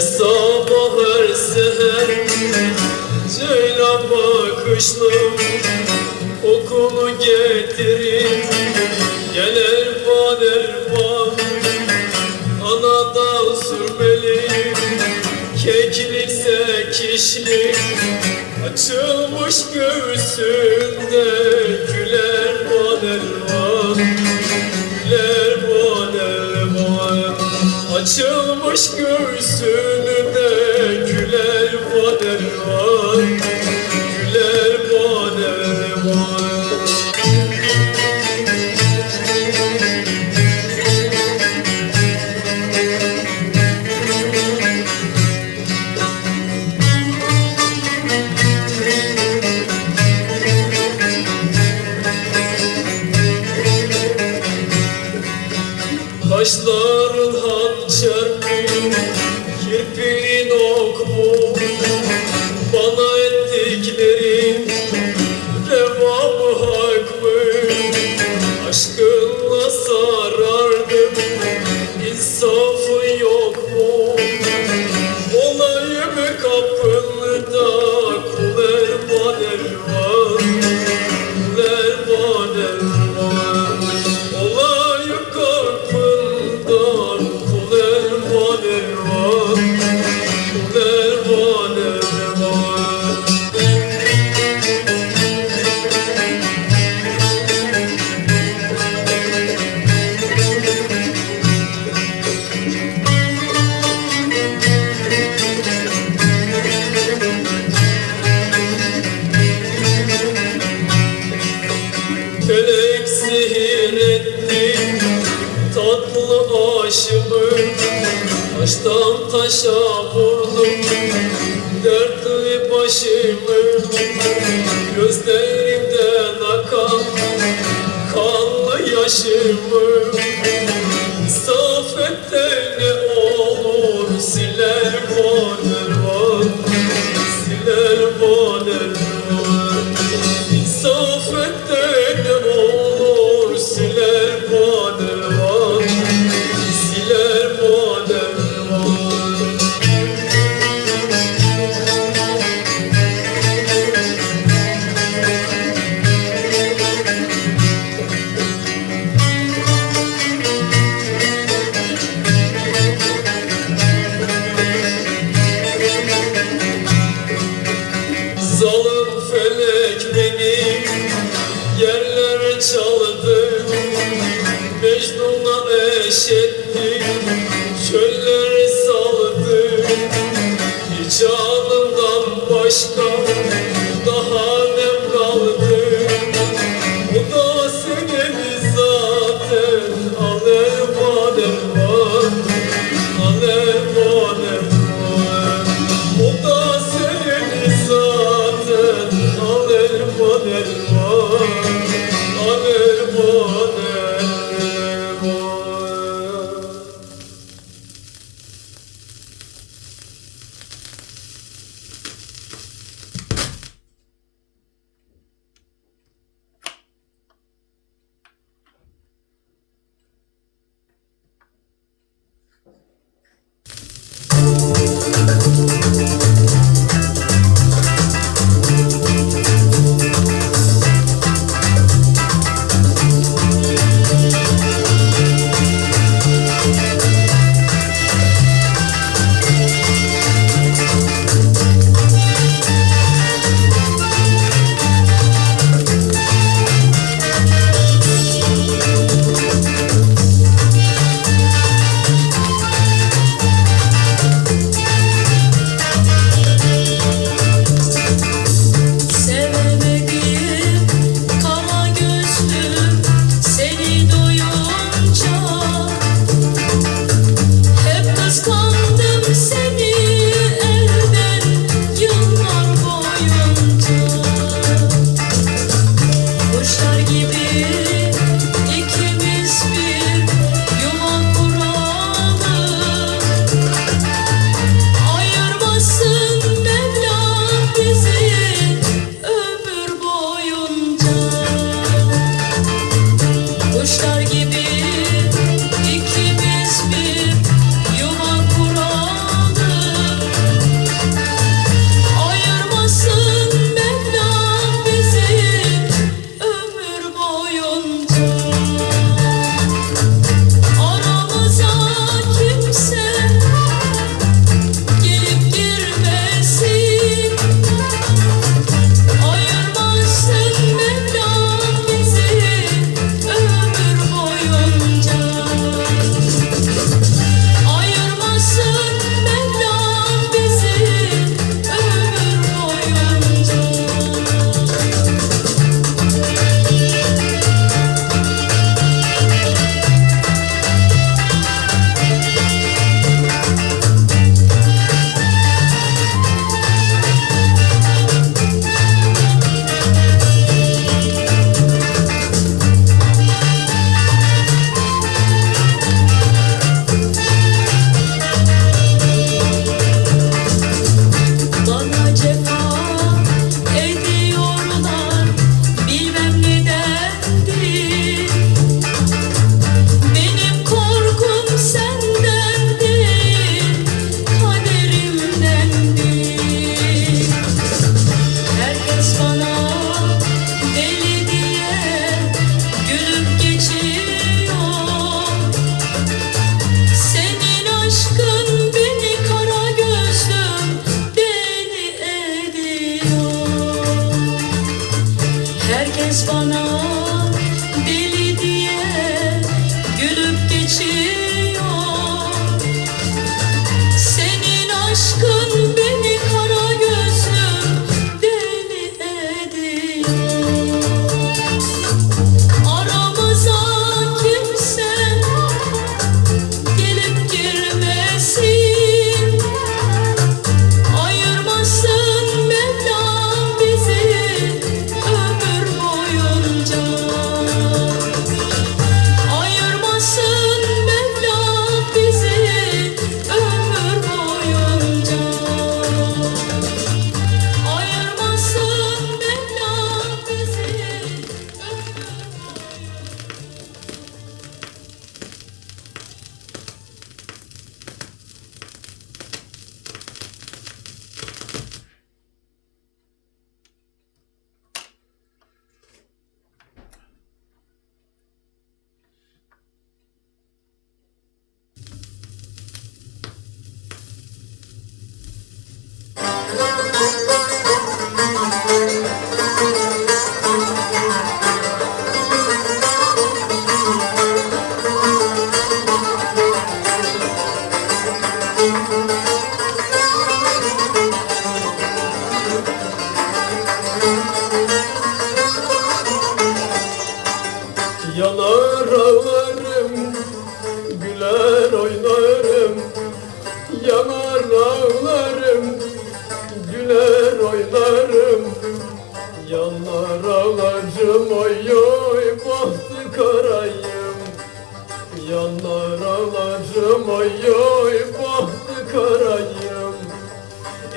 Sabah her seher Ceylan bakışlım Okulu getirir Gel erban erban Anadan sürmeli Keklikse kişlik Açılmış göğsünde Açılmış göğsünde Güler ban erban Güler ban erban Kaşların Sir. Taştan taşa vurdum. Dertli başımı. Gözlerimden akan kanlı yaşımı Não secde Stop. Yanar ağacım oy oy bastı karayım. Yanar ağacım oy oy bastı karayım.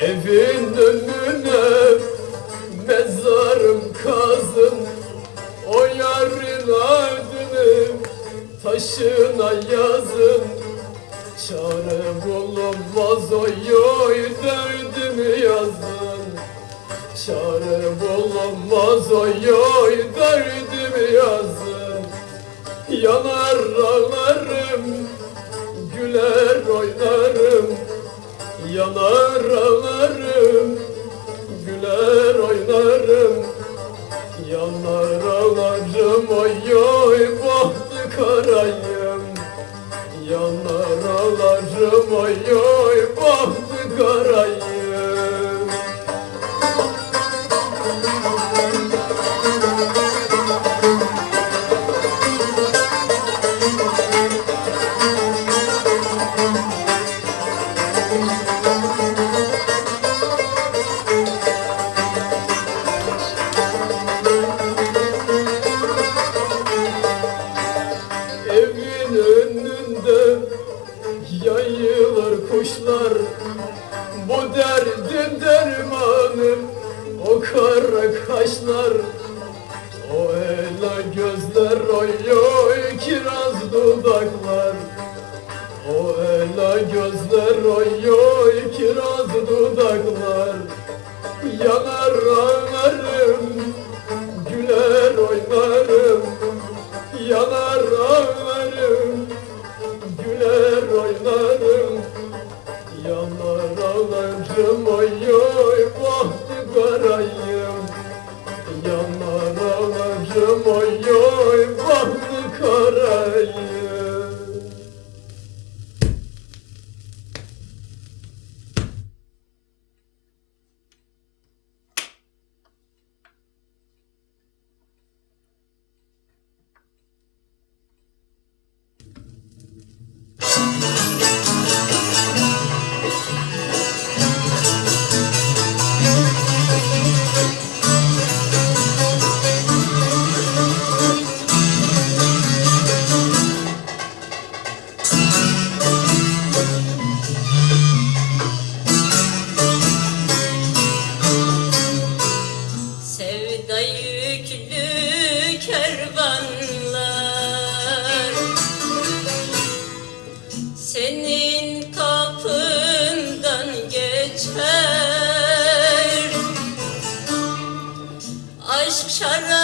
Evin önüne mezarım kazın O yarın adını taşına yazın Çare bulunmaz oy oy derdimi yazın. Çare bulunmaz olmaz oy oy derdim yazın. Yanar kaşlar O ela gözler oy oy kiraz dudaklar Nước. sarar